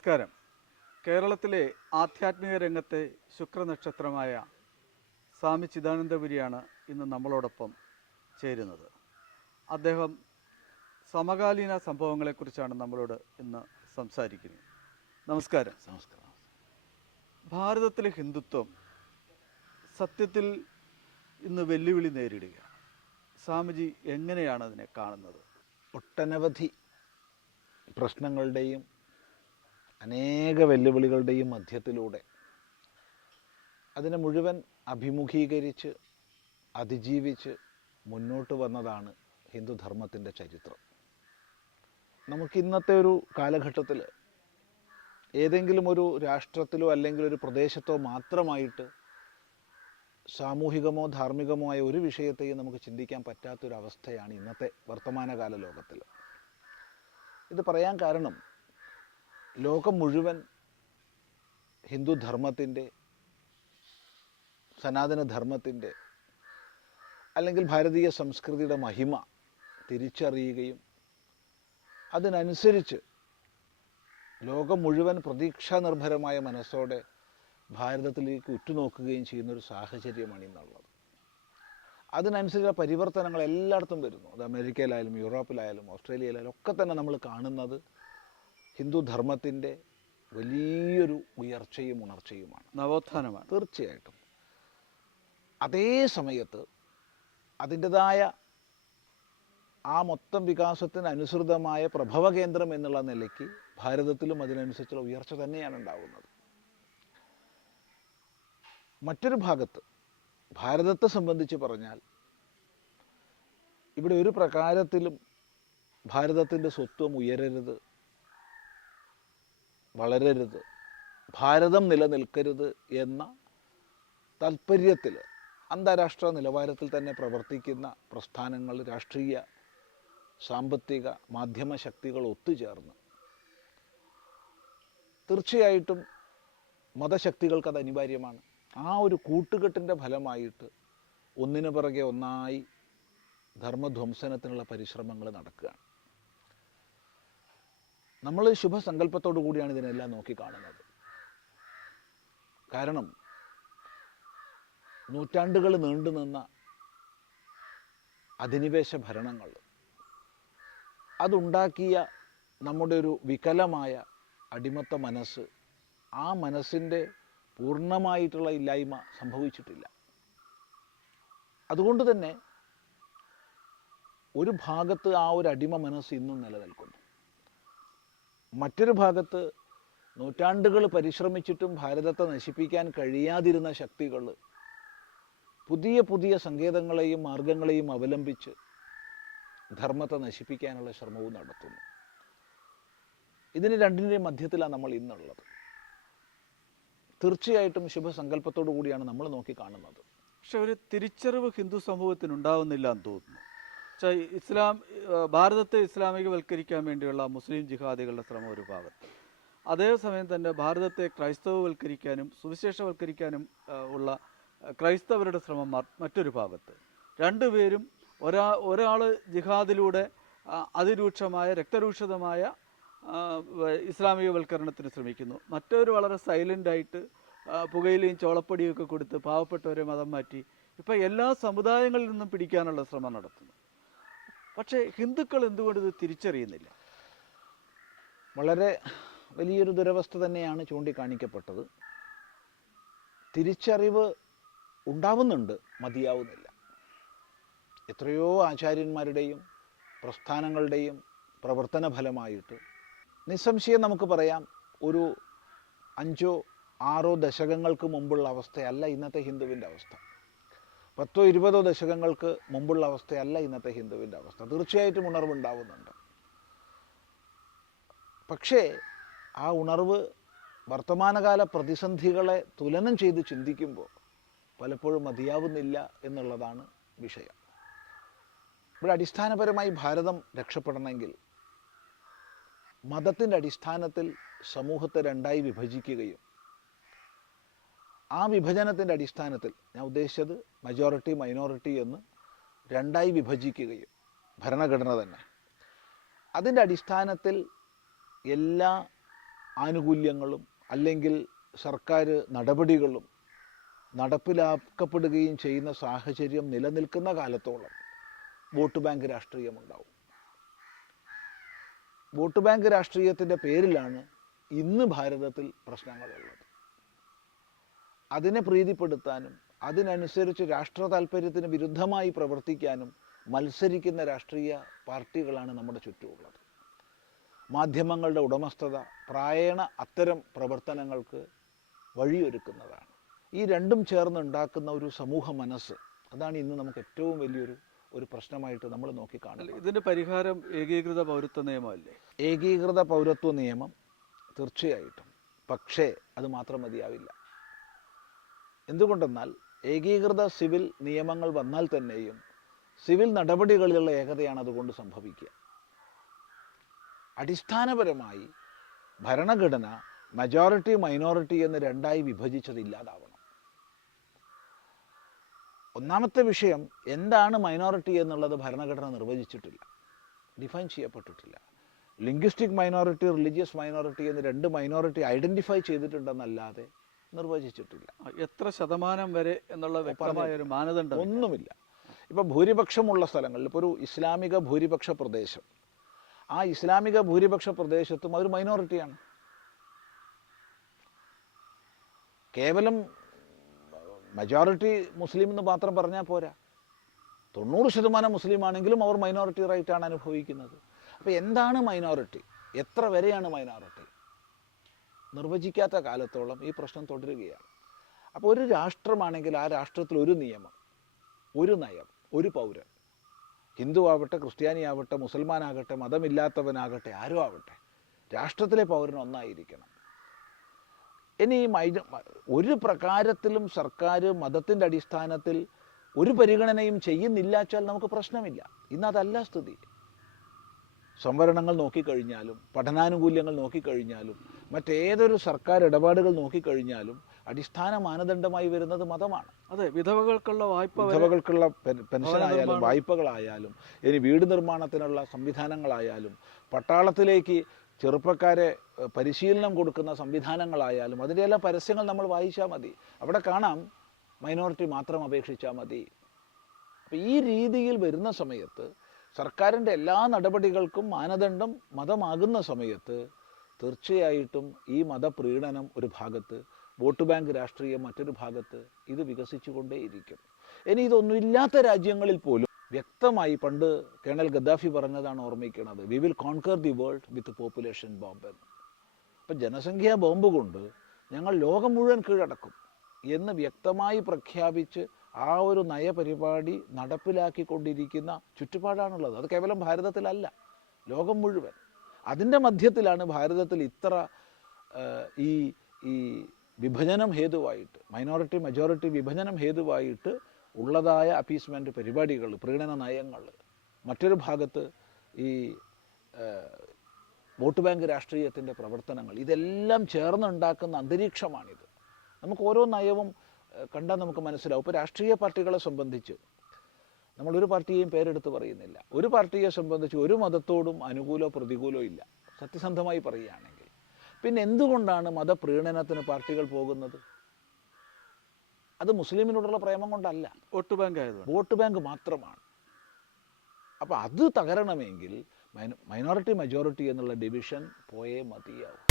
നമസ്കാരം. കേരളത്തിലെ ആധ്യാത്മിക രംഗത്തെ ശുക്രനക്ഷത്രമായ സ്വാമി ചിദാനന്ദപുരിയാണ് ഇന്ന് നമ്മളോടൊപ്പം ചേരുന്നത്. അദ്ദേഹം സമകാലീന സംഭവങ്ങളെക്കുറിച്ചാണ് നമ്മളോട് ഇന്ന് സംസാരിക്കുന്നത്. നമസ്കാരം. നമസ്കാരം. ഭാരതത്തിലെ ഹിന്ദുത്വം സത്യത്തിൽ ഇന്ന് വെല്ലുവിളി നേരിടുകയാണ്. സ്വാമിജി എങ്ങനെയാണ് അതിനെ കാണുന്നത്? ഒട്ടനവധി പ്രശ്നങ്ങളുടെയും അനേക വെല്ലുവിളികളുടെയും മധ്യത്തിലൂടെ അതിനെ മുഴുവൻ അഭിമുഖീകരിച്ച് അതിജീവിച്ച് മുന്നോട്ട് വന്നതാണ് ഹിന്ദുധർമ്മത്തിൻ്റെ ചരിത്രം. നമുക്കിന്നത്തെ ഒരു കാലഘട്ടത്തിൽ ഏതെങ്കിലും ഒരു രാഷ്ട്രത്തിലോ അല്ലെങ്കിൽ ഒരു പ്രദേശത്തോ മാത്രമായിട്ട് സാമൂഹികമോ ധാർമ്മികമോ ആയ ഒരു വിഷയത്തെയും നമുക്ക് ചിന്തിക്കാൻ പറ്റാത്തൊരവസ്ഥയാണ് ഇന്നത്തെ വർത്തമാനകാല ലോകത്തിൽ. ഇത് പറയാൻ കാരണം ലോകം മുഴുവൻ ഹിന്ദുധർമ്മത്തിൻ്റെ, സനാതനധർമ്മത്തിൻ്റെ അല്ലെങ്കിൽ ഭാരതീയ സംസ്കൃതിയുടെ മഹിമ തിരിച്ചറിയുകയും അതിനനുസരിച്ച് ലോകം മുഴുവൻ പ്രതീക്ഷാനിർഭരമായ മനസ്സോടെ ഭാരതത്തിലേക്ക് ഉറ്റുനോക്കുകയും ചെയ്യുന്നൊരു സാഹചര്യമാണ് ഇന്നുള്ളത്. അതിനനുസരിച്ചുള്ള പരിവർത്തനങ്ങൾ എല്ലായിടത്തും വരുന്നു. അത് അമേരിക്കയിലായാലും യൂറോപ്പിലായാലും ഓസ്ട്രേലിയയിലായാലും ഒക്കെ തന്നെ നമ്മൾ കാണുന്നത് ഹിന്ദുധർമ്മത്തിൻ്റെ വലിയൊരു ഉയർച്ചയും ഉണർച്ചയുമാണ്, നവോത്ഥാനമാണ്. തീർച്ചയായിട്ടും. അതേ സമയത്ത് അതിൻ്റെതായ ആ മൊത്തം വികാസത്തിന് അനുസൃതമായ പ്രഭവകേന്ദ്രം എന്നുള്ള നിലയ്ക്ക് ഭാരതത്തിലും അതിനനുസരിച്ചുള്ള ഉയർച്ച തന്നെയാണ് ഉണ്ടാകുന്നത്. മറ്റൊരു ഭാഗത്ത് ഭാരതത്തെ സംബന്ധിച്ച് പറഞ്ഞാൽ ഇവിടെ ഒരു പ്രകാരത്തിലും ഭാരതത്തിൻ്റെ സ്വത്വം ഉയരരുത്, വളരരുത്, ഭാരതം നിലനിൽക്കരുത് എന്ന താല്പര്യത്തിൽ അന്താരാഷ്ട്ര നിലവാരത്തിൽ തന്നെ പ്രവർത്തിക്കുന്ന പ്രസ്ഥാനങ്ങൾ, രാഷ്ട്രീയ, സാമ്പത്തിക, മാധ്യമ ശക്തികൾ ഒത്തുചേർന്ന് തീർച്ചയായിട്ടും മതശക്തികൾക്കത് അനിവാര്യമാണ്. ആ ഒരു കൂട്ടുകെട്ടിൻ്റെ ഫലമായിട്ട് ഒന്നിനു പിറകെ ഒന്നായി ധർമ്മധ്വംസനത്തിനുള്ള പരിശ്രമങ്ങൾ നടക്കുകയാണ്. നമ്മൾ ശുഭസങ്കല്പത്തോടു കൂടിയാണ് ഇതിനെല്ലാം നോക്കിക്കാണുന്നത്. കാരണം നൂറ്റാണ്ടുകൾ നീണ്ടുനിന്ന അധിനിവേശ ഭരണങ്ങൾ, അതുണ്ടാക്കിയ നമ്മുടെ ഒരു വികലമായ അടിമത്ത മനസ്സ്, ആ മനസ്സിൻ്റെ പൂർണ്ണമായിട്ടുള്ള ഇല്ലായ്മ സംഭവിച്ചിട്ടില്ല. അതുകൊണ്ട് തന്നെ ഒരു ഭാഗത്ത് ആ ഒരു അടിമ മനസ്സ് ഇന്നും നിലനിൽക്കുന്നു. മറ്റൊരു ഭാഗത്ത് നൂറ്റാണ്ടുകൾ പരിശ്രമിച്ചിട്ടും ഭാരതത്തെ നശിപ്പിക്കാൻ കഴിയാതിരുന്ന ശക്തികൾ പുതിയ പുതിയ സങ്കേതങ്ങളെയും മാർഗങ്ങളെയും അവലംബിച്ച് ധർമ്മത്തെ നശിപ്പിക്കാനുള്ള ശ്രമവും നടത്തുന്നു. ഇതിന് രണ്ടിൻ്റെയും മധ്യത്തിലാണ് നമ്മൾ ഇന്നുള്ളത്. തീർച്ചയായിട്ടും ശുഭസങ്കല്പത്തോടു കൂടിയാണ് നമ്മൾ നോക്കിക്കാണുന്നത്. പക്ഷെ ഒരു തിരിച്ചറിവ് ഹിന്ദു സമൂഹത്തിന് ഉണ്ടാവുന്നില്ല എന്ന് തോന്നുന്നു. ഭാരതത്തെ ഇസ്ലാമികവൽക്കരിക്കാൻ വേണ്ടിയുള്ള മുസ്ലിം ജിഹാദികളുടെ ശ്രമം ഒരു ഭാഗത്ത്, അതേസമയം തന്നെ ഭാരതത്തെ ക്രൈസ്തവവൽക്കരിക്കാനും സുവിശേഷവൽക്കരിക്കാനും ഉള്ള ക്രൈസ്തവരുടെ ശ്രമം മറ്റൊരു ഭാഗത്ത്. രണ്ടുപേരും ഒരാൾ ജിഹാദിലൂടെ അതിരൂക്ഷമായ രക്തരൂക്ഷിതമായ ഇസ്ലാമികവൽക്കരണത്തിന് ശ്രമിക്കുന്നു, മറ്റൊരു വളരെ സൈലൻ്റായിട്ട് പുകയിലയും ചോളപ്പൊടിയും ഒക്കെ കൊടുത്ത് പാവപ്പെട്ടവരെ മതം മാറ്റി ഇപ്പം എല്ലാ സമുദായങ്ങളിൽ നിന്നും പിടിക്കാനുള്ള ശ്രമം നടത്തുന്നു. പക്ഷേ ഹിന്ദുക്കൾ എന്തുകൊണ്ട് ഇത് തിരിച്ചറിയുന്നില്ല? വളരെ വലിയൊരു ദുരവസ്ഥ തന്നെയാണ് ചൂണ്ടിക്കാണിക്കപ്പെട്ടത്. തിരിച്ചറിവ് ഉണ്ടാവുന്നുണ്ട്, മതിയാവുന്നില്ല. എത്രയോ ആചാര്യന്മാരുടെയും പ്രസ്ഥാനങ്ങളുടെയും പ്രവർത്തന ഫലമായിട്ട് നിസ്സംശയം നമുക്ക് പറയാം, ഒരു 5-6 ദശകങ്ങൾക്ക് മുമ്പുള്ള അവസ്ഥയല്ല ഇന്നത്തെ ഹിന്ദുവിൻ്റെ അവസ്ഥ. 10-20 ദശകങ്ങൾക്ക് മുമ്പുള്ള അവസ്ഥയല്ല ഇന്നത്തെ ഹിന്ദുവിൻ്റെ അവസ്ഥ. തീർച്ചയായിട്ടും ഉണർവുണ്ടാവുന്നുണ്ട്. പക്ഷേ ആ ഉണർവ് വർത്തമാനകാല പ്രതിസന്ധികളെ തുലനം ചെയ്ത് ചിന്തിക്കുമ്പോൾ പലപ്പോഴും മതിയാവുന്നില്ല എന്നുള്ളതാണ് വിഷയം. ഇവിടെ അടിസ്ഥാനപരമായി ഭാരതം രക്ഷപ്പെടണമെങ്കിൽ മതത്തിൻ്റെ അടിസ്ഥാനത്തിൽ സമൂഹത്തെ രണ്ടായി വിഭജിക്കുകയും ആ വിഭജനത്തിൻ്റെ അടിസ്ഥാനത്തിൽ, ഞാൻ ഉദ്ദേശിച്ചത് മജോറിറ്റി മൈനോറിറ്റി എന്ന് രണ്ടായി വിഭജിക്കുകയും ഭരണഘടന തന്നെ അതിൻ്റെ അടിസ്ഥാനത്തിൽ എല്ലാ ആനുകൂല്യങ്ങളും അല്ലെങ്കിൽ സർക്കാർ നടപടികളും നടപ്പിലാക്കപ്പെടുകയും ചെയ്യുന്ന സാഹചര്യം നിലനിൽക്കുന്ന കാലത്തോളം വോട്ട് ബാങ്ക് രാഷ്ട്രീയമുണ്ടാവും. വോട്ട് ബാങ്ക് രാഷ്ട്രീയത്തിൻ്റെ പേരിലാണ് ഇന്ന് ഭാരതത്തിൽ പ്രശ്നങ്ങളുള്ളത്. അതിനെ പ്രീതിപ്പെടുത്താനും അതിനനുസരിച്ച് രാഷ്ട്ര താല്പര്യത്തിന് വിരുദ്ധമായി പ്രവർത്തിക്കാനും മത്സരിക്കുന്ന രാഷ്ട്രീയ പാർട്ടികളാണ് നമ്മുടെ ചുറ്റുമുള്ളത്. മാധ്യമങ്ങളുടെ ഉടമസ്ഥത പ്രായേണ അത്തരം പ്രവർത്തനങ്ങൾക്ക് വഴിയൊരുക്കുന്നതാണ്. ഈ രണ്ടും ചേർന്നുണ്ടാക്കുന്ന ഒരു സമൂഹ മനസ്സ്, അതാണ് ഇന്ന് നമുക്ക് ഏറ്റവും വലിയൊരു പ്രശ്നമായിട്ട് നമ്മൾ നോക്കിക്കാണുന്നത്. ഇതിൻ്റെ പരിഹാരം ഏകീകൃത പൗരത്വ നിയമമല്ലേ? ഏകീകൃത പൗരത്വ നിയമം തീർച്ചയായിട്ടും, പക്ഷേ അത് മാത്രം മതിയാവില്ല. എന്തുകൊണ്ടെന്നാൽ ഏകീകൃത സിവിൽ നിയമങ്ങൾ വന്നാൽ തന്നെയും സിവിൽ നടപടികളിലുള്ള ഏകതയാണ് അതുകൊണ്ട് സംഭവിക്കുക. അടിസ്ഥാനപരമായി ഭരണഘടന മജോറിറ്റി മൈനോറിറ്റി എന്ന് രണ്ടായി വിഭജിച്ചത് ഇല്ലാതാവണം. ഒന്നാമത്തെ വിഷയം, എന്താണ് മൈനോറിറ്റി എന്നുള്ളത് ഭരണഘടന നിർവചിച്ചിട്ടില്ല, ഡിഫൈൻ ചെയ്യപ്പെട്ടിട്ടില്ല. ലിംഗ്വിസ്റ്റിക് മൈനോറിറ്റി, റിലീജിയസ് മൈനോറിറ്റി എന്ന് രണ്ട് മൈനോറിറ്റി ഐഡൻറ്റിഫൈ ചെയ്തിട്ടുണ്ടെന്നല്ലാതെ നിർവചിച്ചിട്ടില്ല. എത്ര ശതമാനം വരെ എന്നുള്ള വ്യക്തമായ ഒരു മാനദണ്ഡം ഒന്നുമില്ല. ഇപ്പോൾ ഭൂരിപക്ഷമുള്ള സ്ഥലങ്ങളിൽ, ഇപ്പോൾ ഒരു ഇസ്ലാമിക ഭൂരിപക്ഷ പ്രദേശം, ആ ഇസ്ലാമിക ഭൂരിപക്ഷ പ്രദേശത്തും അതൊരു മൈനോറിറ്റിയാണ്. കേവലം മജോറിറ്റി മുസ്ലിം എന്ന് മാത്രം പറഞ്ഞാൽ പോരാ, 90% മുസ്ലിം ആണെങ്കിലും അവർ മൈനോറിറ്റി റൈറ്റാണ് അനുഭവിക്കുന്നത്. അപ്പോൾ എന്താണ് മൈനോറിറ്റി, എത്ര വരെയാണ് മൈനോറിറ്റി, നിർവചിക്കാത്ത കാലത്തോളം ഈ പ്രശ്നം തുടരുകയാണ്. അപ്പോൾ ഒരു രാഷ്ട്രമാണെങ്കിൽ ആ രാഷ്ട്രത്തിൽ ഒരു നിയമം, ഒരു നയം, ഒരു പൗരൻ, ഹിന്ദു ആവട്ടെ, ക്രിസ്ത്യാനി ആവട്ടെ, മുസൽമാനാകട്ടെ, മതമില്ലാത്തവനാകട്ടെ, ആരോ ആവട്ടെ, രാഷ്ട്രത്തിലെ പൗരൻ ഒന്നായിരിക്കണം. ഇനി ഒരു പ്രകാരത്തിലും സർക്കാർ മതത്തിൻ്റെ അടിസ്ഥാനത്തിൽ ഒരു പരിഗണനയും ചെയ്യുന്നില്ല വെച്ചാൽ നമുക്ക് പ്രശ്നമില്ല. ഇന്നതല്ല സ്ഥിതി. സംവരണങ്ങൾ നോക്കിക്കഴിഞ്ഞാലും പഠനാനുകൂല്യങ്ങൾ നോക്കിക്കഴിഞ്ഞാലും മറ്റേതൊരു സർക്കാർ ഇടപാടുകൾ നോക്കിക്കഴിഞ്ഞാലും അടിസ്ഥാന മാനദണ്ഡമായി വരുന്നത് മതമാണ്. അതെ, വിധവകൾക്കുള്ള പെൻഷനായാലും വായ്പകളായാലും, ഇനി വീട് നിർമ്മാണത്തിനുള്ള സംവിധാനങ്ങളായാലും, പട്ടാളത്തിലേക്ക് ചെറുപ്പക്കാരെ പരിശീലനം കൊടുക്കുന്ന സംവിധാനങ്ങളായാലും, അതിൻ്റെയെല്ലാം പരസ്യങ്ങൾ നമ്മൾ വായിച്ചാൽ മതി. അവിടെ കാണാം മൈനോറിറ്റി മാത്രം അപേക്ഷിച്ചാൽ മതി. അപ്പോൾ ഈ രീതിയിൽ വരുന്ന സമയത്ത് സർക്കാരിൻ്റെ എല്ലാ നടപടികൾക്കും മാനദണ്ഡം മതമാകുന്ന സമയത്ത് തീർച്ചയായിട്ടും ഈ മതപ്രീണനം ഒരു ഭാഗത്ത്, വോട്ട് ബാങ്ക് രാഷ്ട്രീയം മറ്റൊരു ഭാഗത്ത്, ഇത് വികസിച്ചുകൊണ്ടേയിരിക്കും. ഇനി ഇതൊന്നുമില്ലാത്ത രാജ്യങ്ങളിൽ പോലും വ്യക്തമായി പണ്ട് കേണൽ ഗദ്ദാഫി പറഞ്ഞതാണ് ഓർമ്മിക്കുന്നത്, we will conquer the world with population bomb എന്ന്. അപ്പം ജനസംഖ്യാ ബോംബ് കൊണ്ട് ഞങ്ങൾ ലോകം മുഴുവൻ കീഴടക്കും എന്ന് വ്യക്തമായി പ്രഖ്യാപിച്ച് ആ ഒരു നയപരിപാടി നടപ്പിലാക്കിക്കൊണ്ടിരിക്കുന്ന ചുറ്റുപാടാണുള്ളത്. അത് കേവലം ഭാരതത്തിലല്ല, ലോകം മുഴുവൻ. അതിൻ്റെ മധ്യത്തിലാണ് ഭാരതത്തിൽ ഇത്ര ഈ വിഭജനം ഹേതുവായിട്ട്, മൈനോറിറ്റി മജോറിറ്റി വിഭജനം ഹേതുവായിട്ട് ഉള്ളതായ അപ്പീസ്മെൻറ്റ് പരിപാടികൾ, പ്രീണന നയങ്ങൾ, മറ്റൊരു ഭാഗത്ത് ഈ വോട്ട് ബാങ്ക് രാഷ്ട്രീയത്തിൻ്റെ പ്രവർത്തനങ്ങൾ, ഇതെല്ലാം ചേർന്നുണ്ടാക്കുന്ന അന്തരീക്ഷമാണിത്. നമുക്ക് ഓരോ നയവും കണ്ടാൽ നമുക്ക് മനസ്സിലാവും. ഇപ്പോൾ രാഷ്ട്രീയ പാർട്ടികളെ സംബന്ധിച്ച് നമ്മളൊരു പാർട്ടിയെയും പേരെടുത്ത് പറയുന്നില്ല. ഒരു പാർട്ടിയെ സംബന്ധിച്ച് ഒരു മതത്തോടും അനുകൂലമോ പ്രതികൂലമോ ഇല്ല, സത്യസന്ധമായി പറയുകയാണെങ്കിൽ. പിന്നെ എന്തുകൊണ്ടാണ് മതപ്രീണനത്തിന് പാർട്ടികൾ പോകുന്നത്? അത് മുസ്ലിമിനോടുള്ള പ്രേമം കൊണ്ടല്ല, വോട്ട് ബാങ്ക് ആയതുകൊണ്ട്, വോട്ട് ബാങ്ക് മാത്രമാണ്. അപ്പോൾ അത് തകരണമെങ്കിൽ മൈനോറിറ്റി മജോറിറ്റി എന്നുള്ള ഡിവിഷൻ പോയേ മതിയാവും.